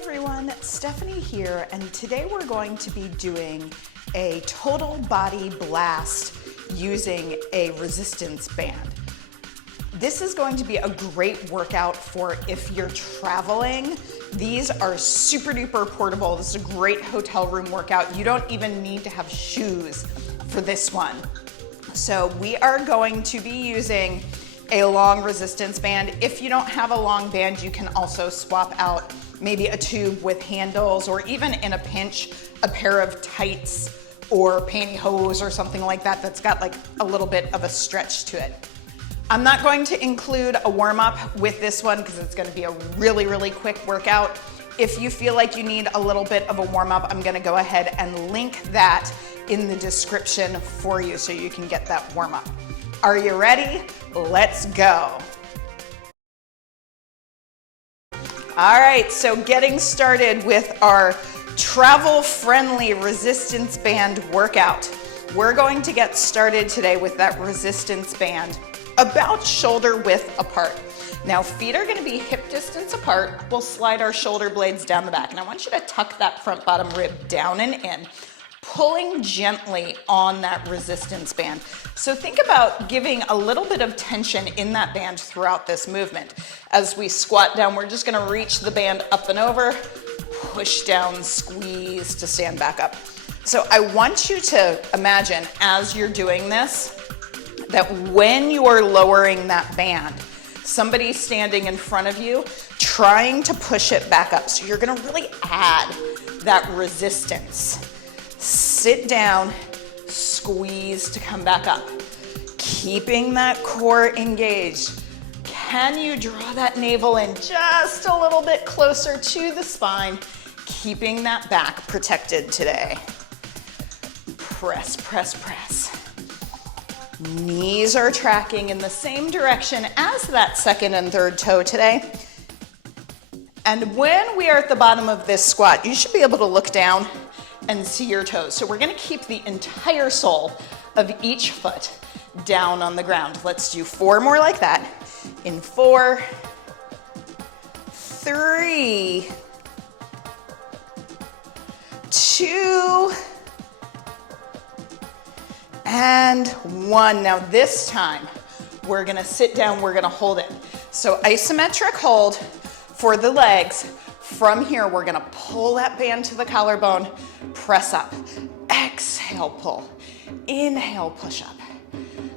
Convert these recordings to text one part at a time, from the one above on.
everyone, Stephanie here, and today we're going to be doing a total body blast using a resistance band. This is going to be a great workout for if you're traveling. These are super duper portable. This is a great hotel room workout. You don't even need to have shoes for this one. So we are going to be using a long resistance band. If you don't have a long band, you can also swap out maybe a tube with handles, or even in a pinch, a pair of tights or pantyhose or something like that that's got like a little bit of a stretch to it. I'm not going to include a warm-up with this one because it's gonna be a really quick workout. If you feel like you need a little bit of a warm-up, I'm gonna go ahead and link that in the description for you so you can get that warm-up. Are you ready? Let's go. All right, so getting started with our travel-friendly resistance band workout. We're going to get started today with that resistance band about shoulder width apart. Now, feet are gonna be hip distance apart. We'll slide our shoulder blades down the back, and I want you to tuck that front bottom rib down and in, pulling gently on that resistance band. So think about giving a little bit of tension in that band throughout this movement. As we squat down, we're just gonna reach the band up and over, push down, squeeze to stand back up. So I want you to imagine as you're doing this, that when you are lowering that band, somebody's standing in front of you, trying to push it back up. So you're gonna really add that resistance. Sit down, squeeze to come back up. Keeping that core engaged. Can you draw that navel in just a little bit closer to the spine, keeping that back protected today? Press, press, press. Knees are tracking in the same direction as that second and third toe today. And when we are at the bottom of this squat, you should be able to look down and see your toes. So we're gonna keep the entire sole of each foot down on the ground. Let's do 4 more like that. In 4, 3, 2, and 1. Now this time, we're gonna sit down, we're gonna hold it. So isometric hold for the legs. From here, we're gonna pull that band to the collarbone, press up. Exhale, pull. Inhale, push up.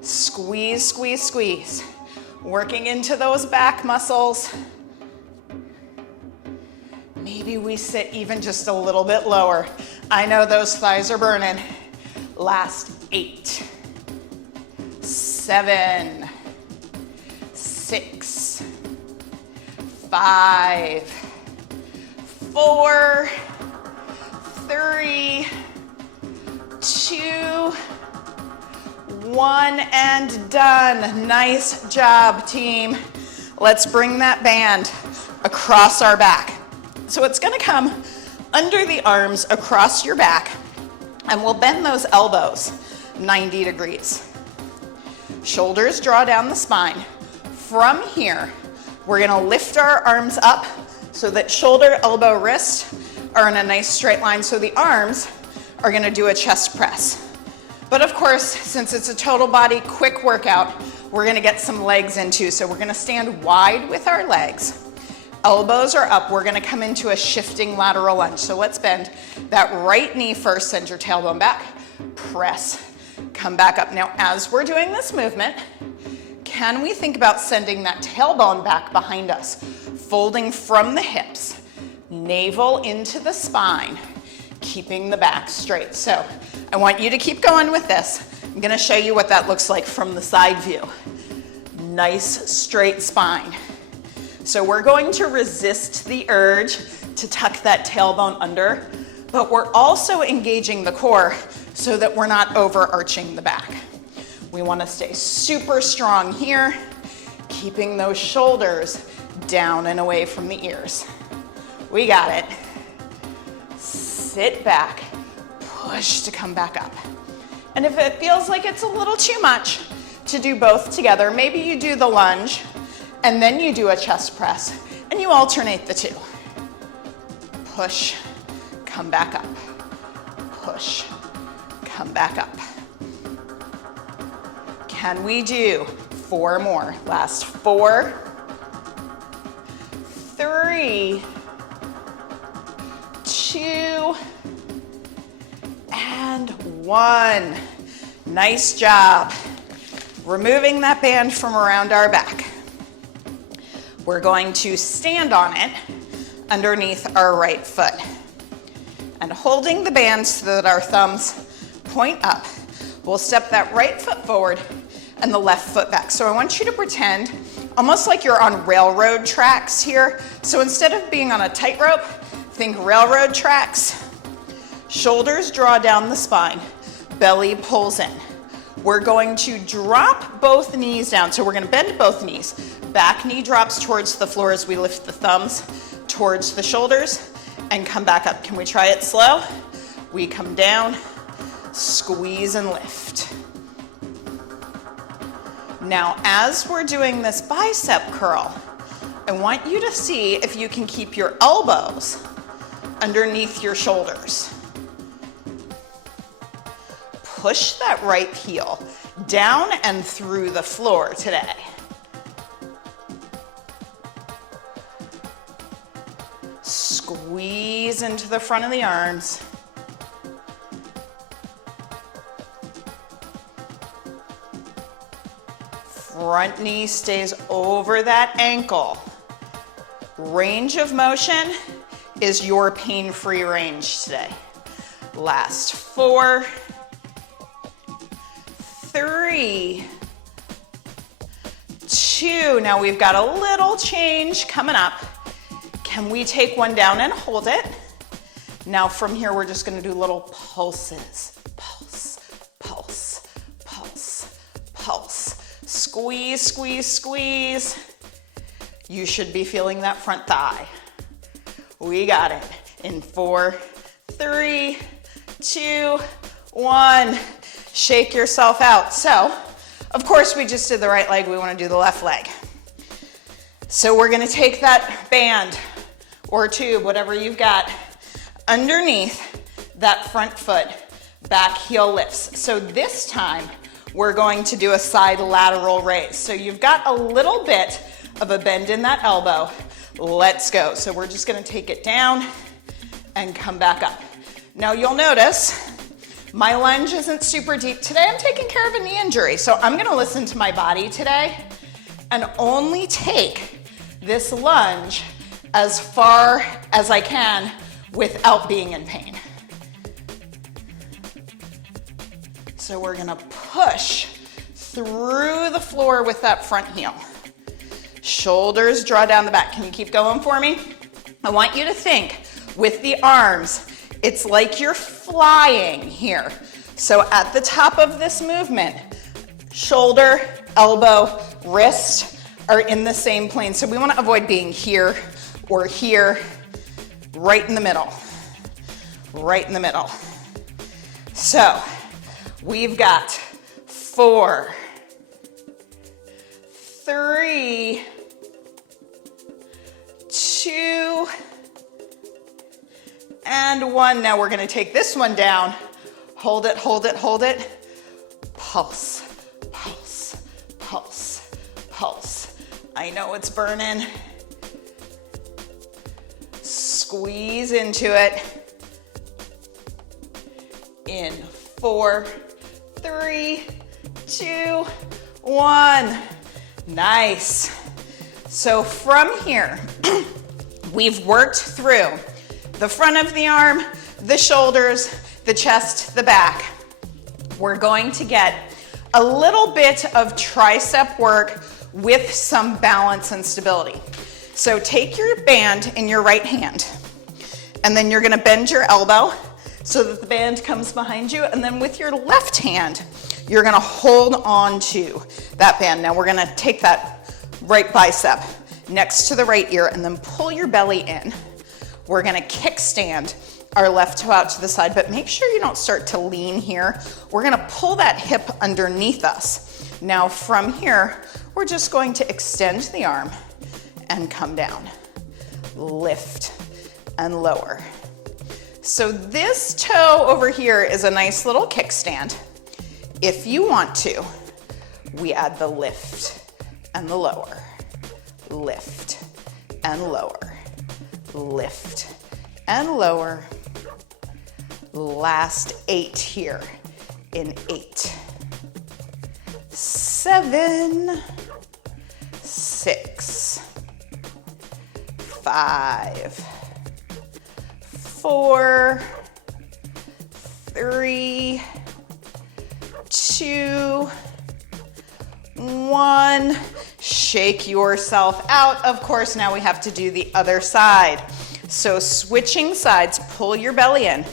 Squeeze, squeeze, squeeze. Working into those back muscles. Maybe we sit even just a little bit lower. I know those thighs are burning. Last 8, 7, 6, 5, 4, 3, 2, 1, and done. Nice job, team. Let's bring that band across our back. So it's gonna come under the arms across your back, and we'll bend those elbows 90 degrees. Shoulders draw down the spine. From here, we're gonna lift our arms up so that shoulder, elbow, wrist are in a nice straight line. So the arms are gonna do a chest press. But of course, since it's a total body quick workout, we're gonna get some legs in too. So we're gonna stand wide with our legs. Elbows are up. We're gonna come into a shifting lateral lunge. So let's bend that right knee first, send your tailbone back, press, come back up. Now, as we're doing this movement, can we think about sending that tailbone back behind us, folding from the hips, navel into the spine, keeping the back straight. So I want you to keep going with this. I'm gonna show you what that looks like from the side view. Nice straight spine. So we're going to resist the urge to tuck that tailbone under, but we're also engaging the core so that we're not overarching the back. We want to stay super strong here, keeping those shoulders down and away from the ears. We got it. Sit back, push to come back up. And if it feels like it's a little too much to do both together, maybe you do the lunge and then you do a chest press and you alternate the two. push, come back up, push, come back up. Can we do 4 more? Last 4, 3, 2, and 1. Nice job. Removing that band from around our back. We're going to stand on it underneath our right foot. And holding the band so that our thumbs point up, we'll step that right foot forward and the left foot back. So I want you to pretend almost like you're on railroad tracks here. So instead of being on a tightrope, think railroad tracks. Shoulders draw down the spine, belly pulls in. We're going to drop both knees down. So we're going to bend both knees. Back knee drops towards the floor as we lift the thumbs towards the shoulders and come back up. Can we try it slow? We come down, squeeze and lift. Now, as we're doing this bicep curl, I want you to see if you can keep your elbows underneath your shoulders. Push that right heel down and through the floor today. Squeeze into the front of the arms. Front knee stays over that ankle. Range of motion is your pain-free range today. Last 4, 3, 2. Now we've got a little change coming up. Can we take one down and hold it? Now from here, we're just gonna do little pulses. Pulse, pulse, pulse, pulse. Squeeze, squeeze, squeeze. You should be feeling that front thigh. We got it. In 4, 3, 2, 1. Shake yourself out. So, of course, we just did the right leg. We want to do the left leg. So we're going to take that band or tube, whatever you've got, underneath that front foot, back heel lifts. So this time, we're going to do a side lateral raise. So you've got a little bit of a bend in that elbow. Let's go. So we're just going to take it down and come back up. Now you'll notice my lunge isn't super deep today. I'm taking care of a knee injury. So I'm going to listen to my body today and only take this lunge as far as I can without being in pain. So we're gonna push through the floor with that front heel. Shoulders draw down the back. Can you keep going for me? I want you to think with the arms, it's like you're flying here. So at the top of this movement, shoulder, elbow, wrist are in the same plane. So we want to avoid being here or here, right in the middle, right in the middle. So we've got 4, 3, 2, and 1. Now we're going to take this one down. Hold it, hold it, hold it. Pulse, pulse, pulse, pulse. I know it's burning. Squeeze into it. In 4, 3, 2, 1. Nice. So from here, we've worked through the front of the arm, the shoulders, the chest, the back. We're going to get a little bit of tricep work with some balance and stability. So take your band in your right hand, and then you're gonna bend your elbow so that the band comes behind you, and then with your left hand, you're gonna hold on to that band. Now we're gonna take that right bicep next to the right ear and then pull your belly in. We're gonna kickstand our left toe out to the side, but make sure you don't start to lean here. We're gonna pull that hip underneath us. Now from here, we're just going to extend the arm and come down. Lift and lower. So this toe over here is a nice little kickstand. If you want to, we add the lift and the lower, lift and lower, lift and lower. Last 8 here in 8, 7, 6, 5, 4, 3, 2, 1. Shake yourself out. Of course, now we have to do the other side. So switching sides, pull your belly in.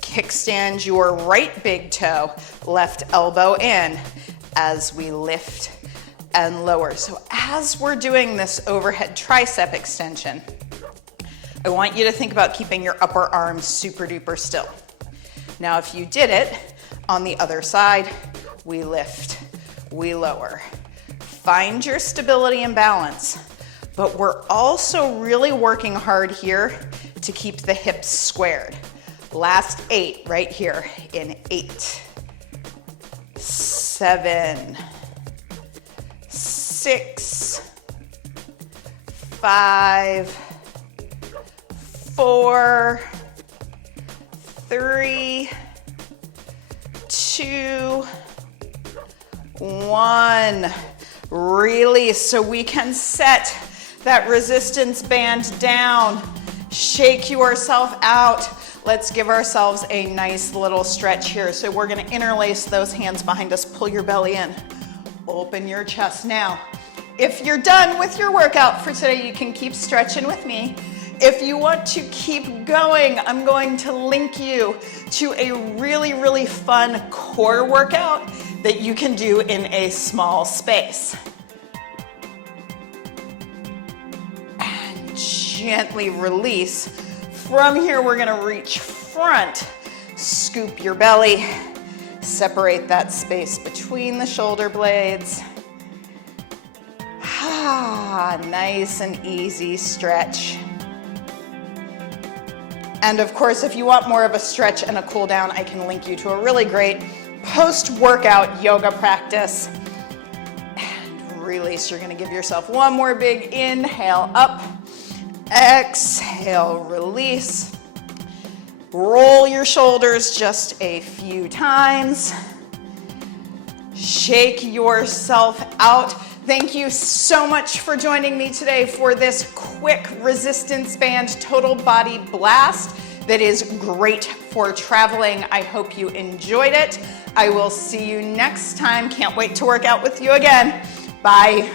Kickstand your right big toe, left elbow in as we lift and lower. So as we're doing this overhead tricep extension, I want you to think about keeping your upper arms super duper still. Now, if you did it on the other side, we lift, we lower. Find your stability and balance, but we're also really working hard here to keep the hips squared. Last 8 right here in 8, 7, 6, 5, 4, 3, 2, 1. Release so we can set that resistance band down. Shake yourself out. Let's give ourselves a nice little stretch here. So we're gonna interlace those hands behind us, pull your belly in, open your chest. Now, if you're done with your workout for today, you can keep stretching with me. If you want to keep going, I'm going to link you to a really, really fun core workout that you can do in a small space. And gently release. From here, we're gonna reach front, scoop your belly, separate that space between the shoulder blades. Nice and easy stretch. And of course, if you want more of a stretch and a cool down, I can link you to a really great post-workout yoga practice. And release, you're gonna give yourself one more big inhale up. Exhale, release. Roll your shoulders just a few times. Shake yourself out. Thank you so much for joining me today for this quick resistance band total body blast that is great for traveling. I hope you enjoyed it. I will see you next time. Can't wait to work out with you again. Bye.